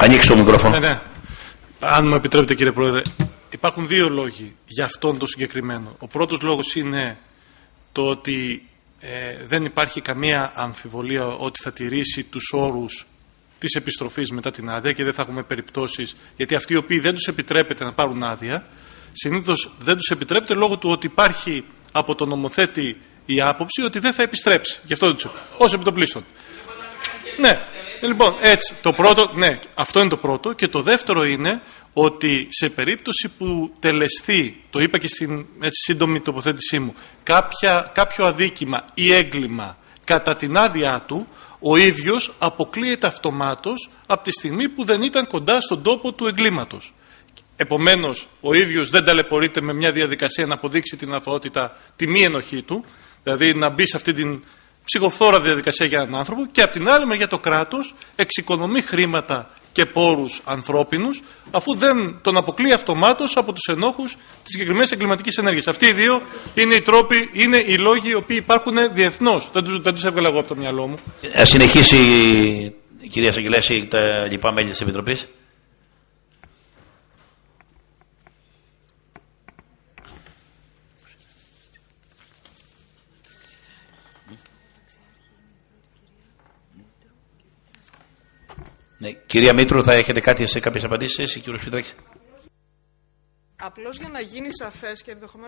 Ανοίξτε το μικρόφωνο. Ναι. Αν μου επιτρέπετε, κύριε Πρόεδρε, υπάρχουν δύο λόγοι για αυτόν το συγκεκριμένο. Ο πρώτος λόγος είναι το ότι δεν υπάρχει καμία αμφιβολία ότι θα τηρήσει τους όρους της επιστροφής μετά την άδεια και δεν θα έχουμε περιπτώσεις, γιατί αυτοί οι οποίοι δεν τους επιτρέπεται να πάρουν άδεια, συνήθως δεν τους επιτρέπεται λόγω του ότι υπάρχει από τον νομοθέτη η άποψη ότι δεν θα επιστρέψει. Γι' αυτό δεν τους επιτρέπεται. Ως επιτοπλίστων. Ναι, λοιπόν, έτσι. Το πρώτο, ναι, αυτό είναι το πρώτο. Και το δεύτερο είναι ότι σε περίπτωση που τελεσθεί, το είπα και στην σύντομη τοποθέτησή μου, κάποιο αδίκημα ή έγκλημα κατά την άδειά του, ο ίδιος αποκλείεται αυτομάτως από τη στιγμή που δεν ήταν κοντά στον τόπο του εγκλήματος. Επομένως, ο ίδιος δεν ταλαιπωρείται με μια διαδικασία να αποδείξει την αθωότητα, τη μη ενοχή του, δηλαδή να μπει σε αυτή την ψυχοφθόρα διαδικασία για έναν άνθρωπο, και απ' την άλλη μεριά το κράτος εξοικονομεί χρήματα και πόρους ανθρώπινους, αφού δεν τον αποκλεί αυτομάτως από τους ενόχους της συγκεκριμένης εγκληματικής ενέργειας. Αυτοί οι δύο είναι οι τρόποι, είναι οι λόγοι οι οποίοι υπάρχουν διεθνώς. Δεν τους έβγαλα εγώ από το μυαλό μου. Συνεχίσει η κυρία Σαγγελέση τα λοιπά μέλη της Επιτροπής. Ναι. Κυρία Μήτρου, θα έχετε κάτι σε κάποιες απαντήσεις, κύριε Σφιτράκη? Απλώς για να γίνει σαφές και ενδεχομένως